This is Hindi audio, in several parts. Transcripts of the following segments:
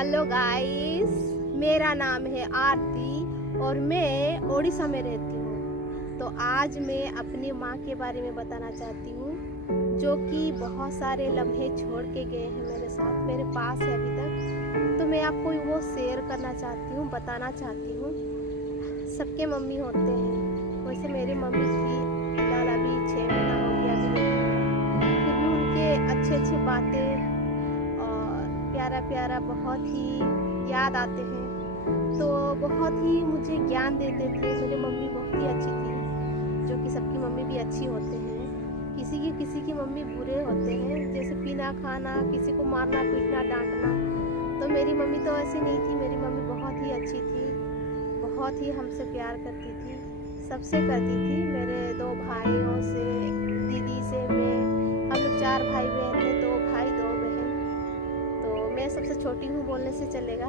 हेलो गाइस, मेरा नाम है आरती और मैं ओडिशा में रहती हूँ। तो आज मैं अपनी माँ के बारे में बताना चाहती हूँ, जो कि बहुत सारे लम्हे छोड़ के गए हैं मेरे साथ, मेरे पास है अभी तक। तो मैं आपको वो शेयर करना चाहती हूँ, बताना चाहती हूँ। सबके मम्मी होते हैं, वैसे मेरी मम्मी थी, फिलहाल अभी 6 महीना हो गया अभी, फिर भी उनके अच्छे बातें प्यारा प्यारा बहुत ही याद आते हैं। तो बहुत ही मुझे ज्ञान देते थे। मेरी मम्मी बहुत ही अच्छी थी, जो कि सबकी मम्मी भी अच्छी होते हैं। किसी की मम्मी बुरे होते हैं, जैसे पीना खाना, किसी को मारना पीटना डांटना। तो मेरी मम्मी तो ऐसी नहीं थी। मेरी मम्मी बहुत ही अच्छी थी, बहुत ही हमसे प्यार करती थी, सबसे करती थी। मेरे 2 भाइयों से, दीदी से, हम लोग 4 भाई बहन थे, 2 भाई 2 बहन। तो मैं सबसे छोटी हूँ बोलने से चलेगा।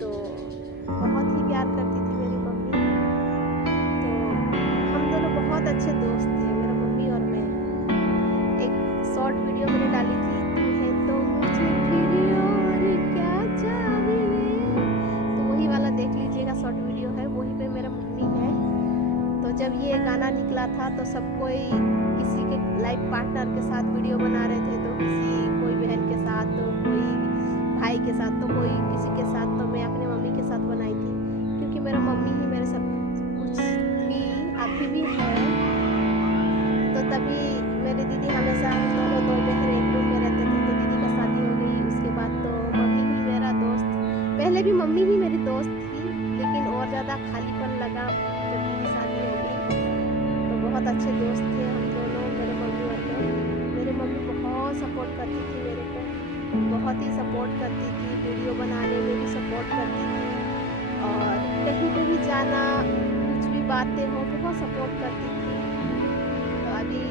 तो बहुत ही प्यार करती थी मेरी मम्मी। तो हम दोनों बहुत अच्छे दोस्त थे, मेरा मम्मी और मैं। एक शॉर्ट वीडियो मैंने डाली थी, तुम्हें तो मुझे फिर और क्या चाहिए। तो वही वाला देख लीजिएगा, शॉर्ट वीडियो है, वही पे मेरा मम्मी है। तो जब ये गाना निकला था तो सब कोई किसी के लाइफ पार्टनर के साथ वीडियो बना रहे थे, तो कोई बहन के साथ, तो कोई भाई के साथ, तो कोई किसी के साथ। तो मैं अपने मम्मी के साथ बनाई थी, क्योंकि मेरा मम्मी ही मेरे सब कुछ थी, अभी भी है। तो तभी मेरी दीदी हमेशा, हम दोनों 2 बहन एक रूम में रहते थे। तो दीदी का शादी हो गई, उसके बाद तो मम्मी ही मेरा दोस्त। पहले भी मम्मी ही मेरी दोस्त थी, लेकिन और ज़्यादा खालीपन लगा जब दीदी शादी हो गई। तो बहुत अच्छे दोस्त थे हम दोनों, मेरे मम्मी और मैं। मेरी मम्मी बहुत सपोर्ट करती थी मेरे को, बहुत ही सपोर्ट करती थी, वीडियो बनाने में भी सपोर्ट करती थी, और कहीं पे भी जाना, कुछ भी बातें हो, बहुत सपोर्ट करती थी। तो अभी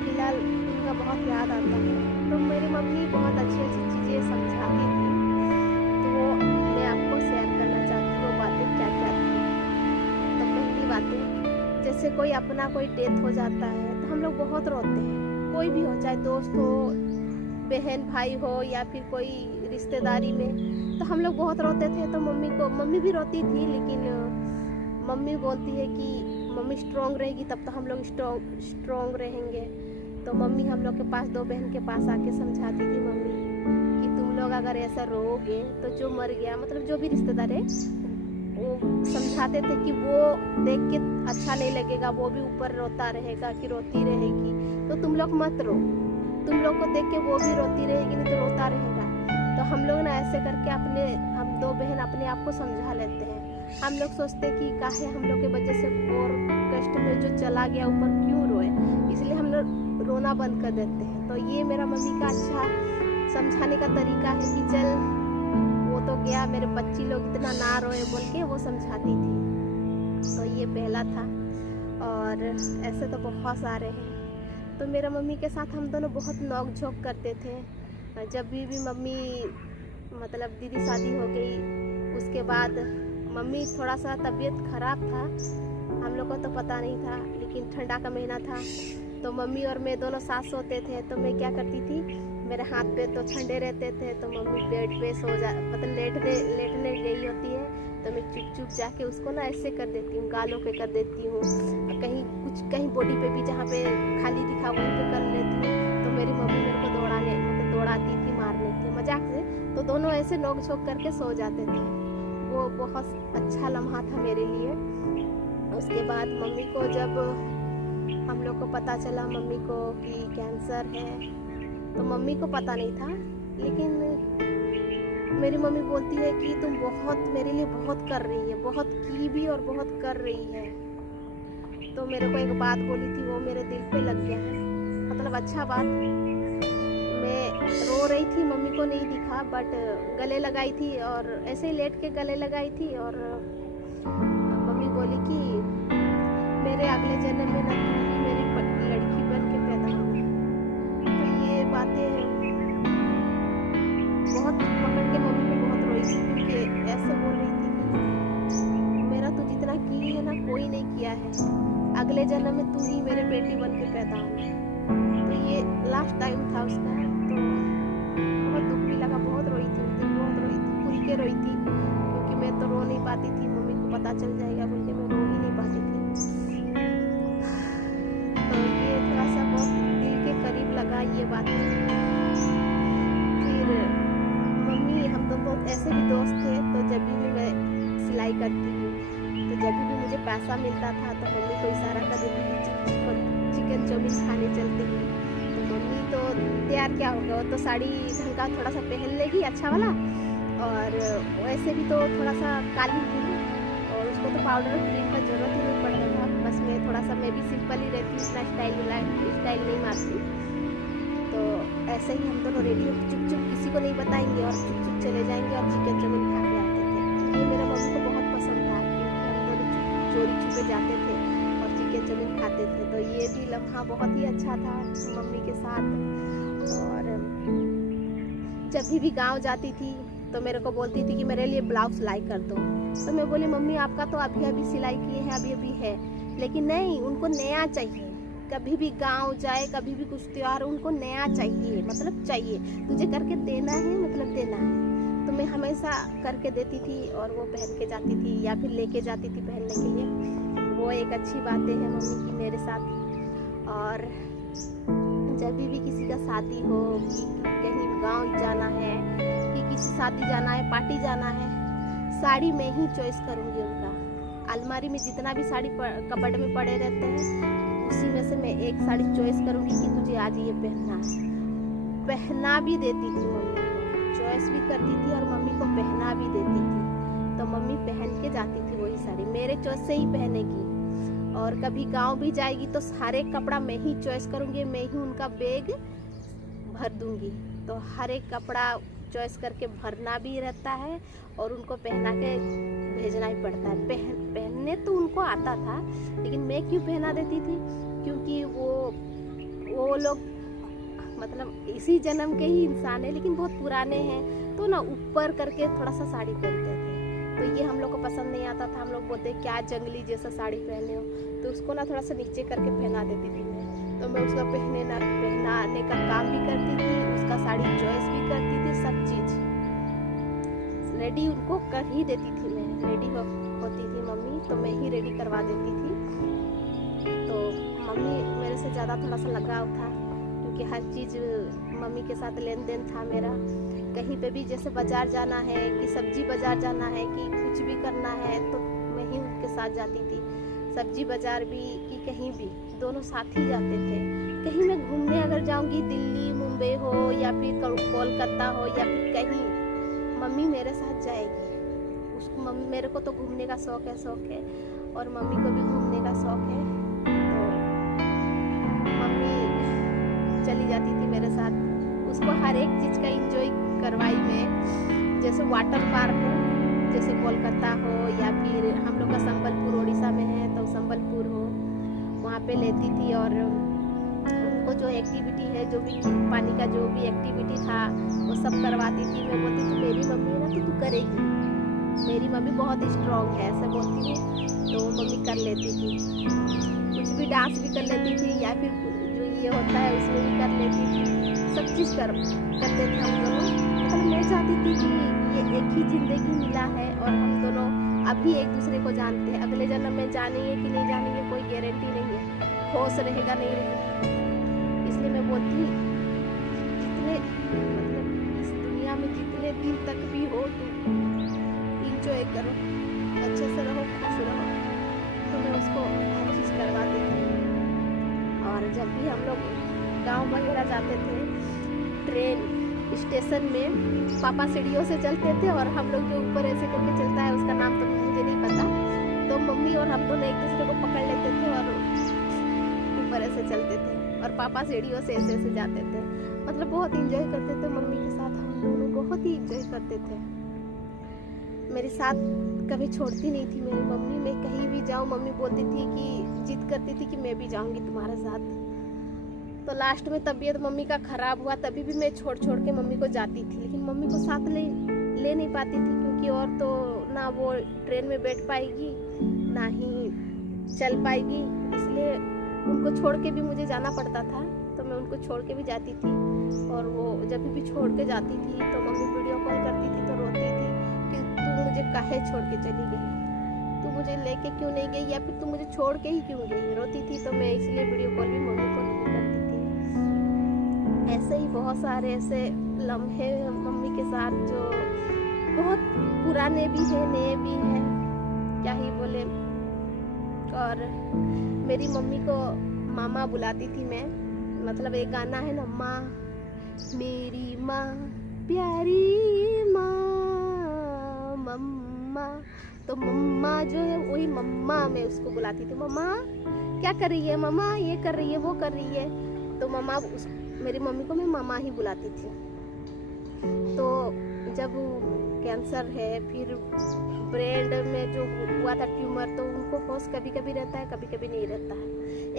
फिलहाल उनका बहुत याद आता है। तो मेरी मम्मी बहुत अच्छी चीज़ें समझाती थी, तो वो मैं आपको शेयर करना चाहती हूँ। वो बातें क्या क्या थी। तो पहली बातें, जैसे कोई अपना कोई डेथ हो जाता है तो हम लोग बहुत रोते हैं। कोई भी हो, चाहे दोस्त हो, बहन भाई हो, या फिर कोई रिश्तेदारी में, तो हम लोग बहुत रोते थे। तो मम्मी भी रोती थी, लेकिन मम्मी बोलती है कि मम्मी स्ट्रॉन्ग रहेगी तब तो हम लोग स्ट्रॉन्ग रहेंगे। तो मम्मी हम लोग के पास, 2 बहन के पास आके समझाती थी मम्मी कि तुम लोग अगर ऐसा रोओगे तो जो मर गया, मतलब जो भी रिश्तेदार है, वो समझाते थे कि वो देख के अच्छा नहीं लगेगा, वो भी ऊपर रोता रहेगा कि रोती रहेगी, तो तुम लोग मत रो। तुम लोग को देख के वो भी रोती रहेगी, नहीं तो रोता रहेगा। तो हम लोग ना ऐसे करके हम 2 बहन अपने आप को समझा लेते हैं। हम लोग सोचते कि काहे हम लोग के वजह से और कष्ट में जो चला गया ऊपर क्यों रोए, इसलिए हम लोग रोना बंद कर देते हैं। तो ये मेरा मम्मी का अच्छा समझाने का तरीका है कि चल वो तो गया, मेरे बच्ची लोग इतना ना रोए बोल के वो समझाती थी। तो ये पहला था, और ऐसे तो बहुत सारे हैं। तो मेरा मम्मी के साथ हम दोनों बहुत नोक झोंक करते थे। जब भी मम्मी, मतलब दीदी शादी हो गई, उसके बाद मम्मी थोड़ा सा तबीयत खराब था, हम लोग को तो पता नहीं था, लेकिन ठंडा का महीना था। तो मम्मी और मैं दोनों साथ सोते थे। तो मैं क्या करती थी, मेरे हाथ पे तो ठंडे रहते थे, तो मम्मी बेड पे मतलब लेटने गई होती है, तो मैं चुप जाके उसको ना ऐसे कर देती हूँ, गालों पे कर देती हूँ, कहीं बॉडी पे भी जहाँ पे खाली दिखा वहीं पे कर लेती हूँ। तो मेरी मम्मी मेरे को दौड़ाती थी मारने के लिए, मजाक से। तो दोनों ऐसे नोक झोंक करके सो जाते थे। वो बहुत अच्छा लम्हा था मेरे लिए। उसके बाद मम्मी को, जब हम लोग को पता चला मम्मी को कि कैंसर है, तो मम्मी को पता नहीं था, लेकिन मेरी मम्मी बोलती है कि तुम बहुत मेरे लिए बहुत कर रही है, बहुत की भी और बहुत कर रही है। तो मेरे को एक बात बोली थी, वो मेरे दिल पे लग गया है, मतलब अच्छा बात। मैं रो रही थी, मम्मी को नहीं दिखा, बट गले लगाई थी, और ऐसे ही लेट के गले लगाई थी। और मम्मी बोली कि मेरे अगले जन्म में ना मेरी लड़की बन के पैदा होगी। तो ये बातें बहुत पकड़ के मम्मी को बहुत रोई थी, क्योंकि ऐसे बोल रही थी कि मेरा तू जितना की है ना, कोई नहीं किया है, अगले जन्म में तू ही मेरे बेटी बन के पैदा होगी। तो ये लास्ट टाइम था उसका। तो बहुत दुख भी लगा, बहुत रोई थी उस दिन, बहुत रोई मुझे पैसा मिलता था तो मम्मी को इशारा कर देती थी चिकन चाउमीन खाने चलते हैं। तो मम्मी तो तैयार क्या होगा, वो तो साड़ी ढंग का थोड़ा सा पहन लेगी अच्छा वाला, और वैसे भी तो थोड़ा सा काली थी और उसको तो पाउडर क्रीम का ज़रूरत ही नहीं पड़ रहा था। बस मैं भी सिंपल ही रहती, इतना स्टाइल नहीं मारती। तो ऐसे ही हम दोनों रेडी हो चुप चुप, किसी को नहीं बताएंगे और चुप चुप चले जाएंगे और चिकन चाउमीन खा के आते थे। ये मेरे मम्मी को बहुत पसंद था क्योंकि हम दोनों चोरी छुपे जाते थे और चिकन चाउमीन खाते थे। तो ये भी लम्हा बहुत ही अच्छा था मम्मी के साथ। और जब भी गाँव जाती थी तो मेरे को बोलती थी कि मेरे लिए ब्लाउज सिलाई कर दो। तो मैं बोली मम्मी आपका तो अभी अभी सिलाई किए हैं, अभी है, लेकिन नहीं, उनको नया चाहिए। कभी भी गांव जाए, कभी भी कुछ त्योहार, उनको नया चाहिए, मतलब चाहिए, तुझे करके देना है, मतलब देना है। तो मैं हमेशा करके देती थी और वो पहन के जाती थी या फिर लेके जाती थी पहनने के लिए। वो एक अच्छी बातें हैं मम्मी की मेरे साथ। और जब भी किसी का शादी हो, कि कहीं गाँव जाना है, कि किसी शादी जाना है, पार्टी जाना है, साड़ी मैं ही चॉइस करूँगी उनका। अलमारी में जितना भी साड़ी कपड़ में पड़े रहते हैं, उसी में से मैं एक साड़ी चॉइस करूँगी कि तुझे आज ये पहनना है। पहना भी देती थी मम्मी को, चॉइस भी करती थी और मम्मी को पहना भी देती थी। तो मम्मी पहन के जाती थी वही साड़ी, मेरे चॉइस से ही पहनेगी। और कभी गांव भी जाएगी तो सारे कपड़ा मैं ही चॉइस करूँगी, मैं ही उनका बैग भर दूँगी। तो हर एक कपड़ा चॉइस करके भरना भी रहता है और उनको पहना के भेजना ही पड़ता है। पहनने तो उनको आता था, लेकिन मैं क्यों पहना देती थी, क्योंकि वो लोग मतलब इसी जन्म के ही इंसान है, लेकिन बहुत पुराने हैं, तो ना ऊपर करके थोड़ा सा साड़ी पहनते थे। तो ये हम लोग को पसंद नहीं आता था। हम लोग बोलते क्या जंगली जैसा साड़ी पहने हो, तो उसको ना थोड़ा सा नीचे करके पहना देती थी मैं। तो मैं उसका पहनाने का काम भी करती थी, उसका साड़ी चॉइस भी करती थी, सब चीज़ रेडी उनको कर ही देती थी। मैं रेडी होती थी मम्मी, तो मैं ही रेडी करवा देती थी। तो मम्मी मेरे से ज़्यादा थोड़ा सा लगाव था, क्योंकि हर चीज़ मम्मी के साथ लेन देन था मेरा। कहीं पे भी जैसे बाज़ार जाना है, कि सब्जी बाज़ार जाना है, कि कुछ भी करना है, तो मैं ही उनके साथ जाती थी। सब्जी बाज़ार भी कि कहीं भी, दोनों साथ ही जाते थे। कहीं मैं घूमने अगर जाऊंगी, दिल्ली मुंबई हो या फिर कोलकाता हो या फिर कहीं, मम्मी मेरे साथ जाएगी। उसको मम्मी, मेरे को तो घूमने का शौक है और मम्मी को भी घूमने का शौक है। तो मम्मी चली जाती थी मेरे साथ, उसको हर एक चीज़ का एंजॉय करवाई मैं। जैसे वाटर पार्क हो, जैसे कोलकाता हो या फिर हम लोग का संबलपुर उड़ीसा में है, तो संबलपुर हो, वहाँ पे लेती थी। और उनको जो एक्टिविटी है, जो भी पानी का जो भी एक्टिविटी था, वो सब करवाती थी। मैं बोलती थी मेरी मम्मी है ना, तो तू करेगी, मेरी मम्मी बहुत स्ट्रॉन्ग है, ऐसे बोलती हूँ। तो मम्मी कर लेती थी, कुछ भी डांस भी कर लेती थी, या फिर जो ये होता है उसमें भी कर लेती थी, सब चीज़ करते थे हम दोनों। मतलब मैं चाहती थी कि ये एक ही ज़िंदगी मिला है और हम दोनों अभी एक दूसरे को जानते हैं, अगले जन्म में जानेंगे कि नहीं जानेंगे कोई गारंटी नहीं है, होश रहेगा नहीं रहेगा। इसलिए मैं बोलती हूँ जितने मतलब इस दुनिया में जितने दिन तक भी हो, तो इंजॉय करो, अच्छे से रहो, खुश रहो। तो मैं उसको हर चीज़ करवा देती हूँ। और जब भी हम लोग गांव वगैरह जाते थे, ट्रेन स्टेशन में पापा सीढ़ियों से चलते थे और हम लोग जो ऊपर ऐसे करके चलता है, उसका नाम तो मुझे नहीं पता, तो मम्मी और हम दोनों एक दूसरे को पकड़ लेते थे और ऊपर ऐसे चलते थे और पापा सीढ़ियों से ऐसे जाते थे। मतलब बहुत इंजॉय करते थे मम्मी के साथ, हम दोनों बहुत ही इंजॉय करते थे। मेरे साथ कभी छोड़ती नहीं थी मेरी मम्मी। मैं कहीं भी जाऊँ, मम्मी बोलती थी कि जिद करती थी कि मैं भी जाऊँगी तुम्हारे साथ। तो लास्ट में तबीयत मम्मी का ख़राब हुआ, तभी भी मैं छोड़ के मम्मी को जाती थी, लेकिन मम्मी को साथ ले नहीं पाती थी, क्योंकि और तो ना वो ट्रेन में बैठ पाएगी ना ही चल पाएगी। इसलिए उनको छोड़ के भी मुझे जाना पड़ता था, तो मैं उनको छोड़ के भी जाती थी। और वो जब भी छोड़ के जाती थी तो मम्मी वीडियो कॉल करती थी तो रोती थी कि तू मुझे काहे छोड़ के चली गई, तू मुझे लेके क्यों नहीं गई, या फिर तू मुझे छोड़ के ही क्यों गई, रोती थी। तो मैं इसलिए वीडियो कॉल भी मम्मी को नहीं करती थी। ऐसे ही बहुत सारे ऐसे लम्हे मम्मी के साथ जो बहुत पुराने भी हैं, नए भी हैं, क्या ही बोले। और मेरी मम्मी को मामा बुलाती थी मैं। मतलब एक गाना है ना, माँ मेरी माँ प्यारी माँ मम्मा, तो मम्मा जो है वही मम्मा मैं उसको बुलाती थी। मम्मा क्या कर रही है, मम्मा ये कर रही है, वो कर रही है। तो मम्मा मेरी मम्मी को मैं मामा ही बुलाती थी। तो जब कैंसर है, फिर ब्रेन में जो हुआ था ट्यूमर, तो उनको होश कभी कभी रहता है, कभी कभी नहीं रहता है।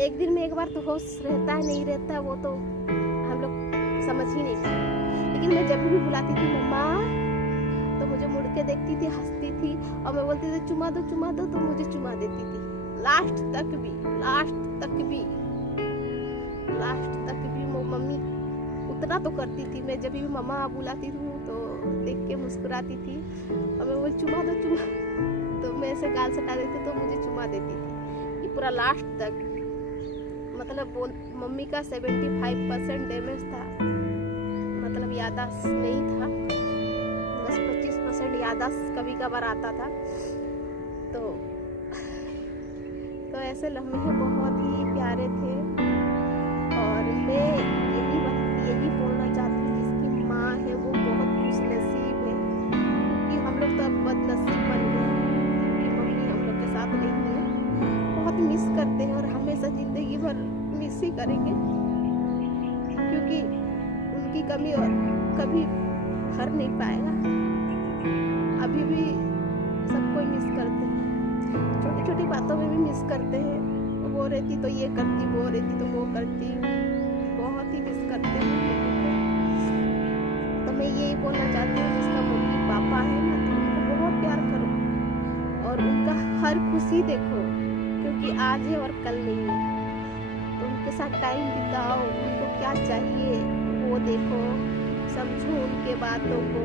एक दिन में एक बार तो होश रहता है, नहीं रहता है, वो तो हम लोग समझ ही नहीं पाए। लेकिन मैं जब भी बुलाती थी मम्मा, तो मुझे मुड़ के देखती थी, हंसती थी, और मैं बोलती थी चुमा दो, तो मुझे चुमा देती थी। लास्ट तक भी वो मम्मी उतना तो करती थी। मैं जब भी मम्मा बुलाती थी तो देख के मुस्कुराती थी, और मैं बोल चुमा दो, तो मैं ऐसे गाल सटा देती तो मुझे चुमा देती थी। ये पूरा लास्ट तक, मतलब बोल मम्मी का 75% डैमेज था, मतलब याददाश्त नहीं था, बस 25% याददाश्त कभी कभार आता था। तो ऐसे लम्हे बहुत ही प्यारे थे। और मैं यही बोलना चाहती हूँ, जिसकी माँ है वो बहुत खुशनसीब है, क्योंकि हम लोग तो अब बदनसीब बन गए हैं, क्योंकि मम्मी हम लोग के साथ नहीं है। बहुत मिस करते हैं और हमेशा जिंदगी भर मिस ही करेंगे, क्योंकि उनकी कमी और कभी भर नहीं पाएगा। अभी भी सबको मिस करते हैं, छोटी छोटी बातों में भी मिस करते हैं। वो रहती तो ये करती, वो रहती तो वो करती, बहुत ही मिस करते हैं। तो मैं यही बोलना चाहती हूँ, जिसका मम्मी पापा है ना, तो उनको बहुत प्यार करो और उनका हर खुशी देखो, क्योंकि आज है और कल नहीं है। तो उनके साथ टाइम बिताओ, उनको क्या चाहिए वो देखो, समझो उनके बातों को,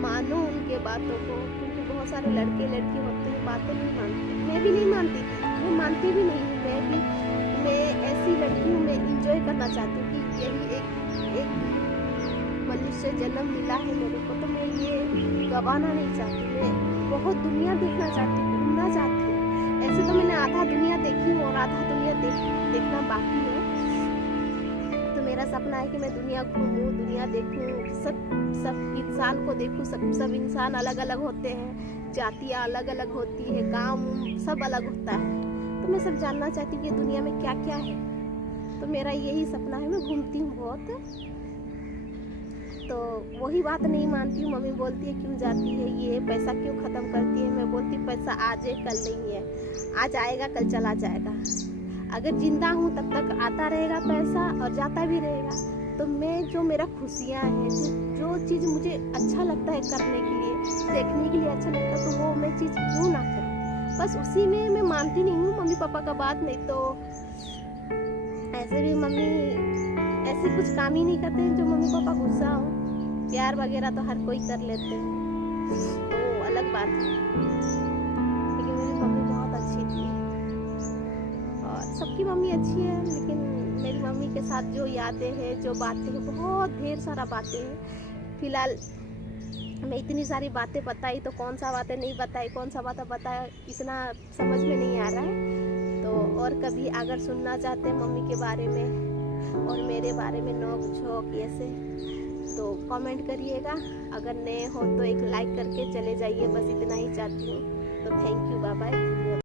मानो उनके बातों को, क्योंकि बहुत सारे लड़के लड़की होते हैं बातें नहीं मानते। मैं भी नहीं मानती थी, मैं मानती भी नहीं हूँ। मैं ऐसी लड़की हूँ, मैं इंजॉय करना चाहती हूँ कि यही एक मनुष्य जन्म मिला है मेरे को, तो मैं ये गंवाना नहीं चाहती। मैं बहुत दुनिया देखना चाहती हूँ, घूमना चाहती हूँ। ऐसे तो मैंने आधा दुनिया देखी और आधा दुनिया देखना बाकी है। तो मेरा सपना है कि मैं दुनिया घूमूं, दुनिया देखूं, सब इंसान को देखूं। सब इंसान अलग अलग होते हैं, जातियाँ अलग अलग होती है, काम सब अलग होता है। तो मैं सब जानना चाहती हूँ कि दुनिया में क्या क्या है। तो मेरा यही सपना है, मैं घूमती हूँ बहुत। तो वही बात नहीं मानती हूँ। मम्मी बोलती है क्यों जाती है, ये पैसा क्यों ख़त्म करती है। मैं बोलती पैसा आज है कल नहीं है, आज आएगा कल चला जाएगा। अगर जिंदा हूँ तब तक आता रहेगा पैसा और जाता भी रहेगा। तो मैं जो मेरा खुशियाँ हैं, जो चीज़ मुझे अच्छा लगता है करने के लिए, देखने के लिए अच्छा लगता है, तो वो मैं चीज़ क्यों ना करूँ। बस उसी में मैं मानती नहीं हूँ मम्मी पापा का बात। नहीं तो ऐसे भी मम्मी ऐसे कुछ काम ही नहीं करते हैं जो मम्मी पापा गुस्सा हो। प्यार वगैरह तो हर कोई कर लेते हैं, तो अलग बात है। लेकिन मेरी मम्मी बहुत अच्छी थी, और सबकी मम्मी अच्छी है, लेकिन मेरी मम्मी के साथ जो यादें हैं, जो बातें हैं, बहुत ढेर सारा बातें हैं। फिलहाल मैं इतनी सारी बातें बताई तो कौन सा बातें नहीं बताई, कौन सा बातें बताया, इतना समझ में नहीं आ रहा है। तो और कभी अगर सुनना चाहते हैं मम्मी के बारे में और मेरे बारे में नोक झोंक ऐसे, तो कमेंट करिएगा। अगर नए हो तो एक लाइक करके चले जाइए, बस इतना ही चाहती हूँ। तो थैंक यू, बाय बाय।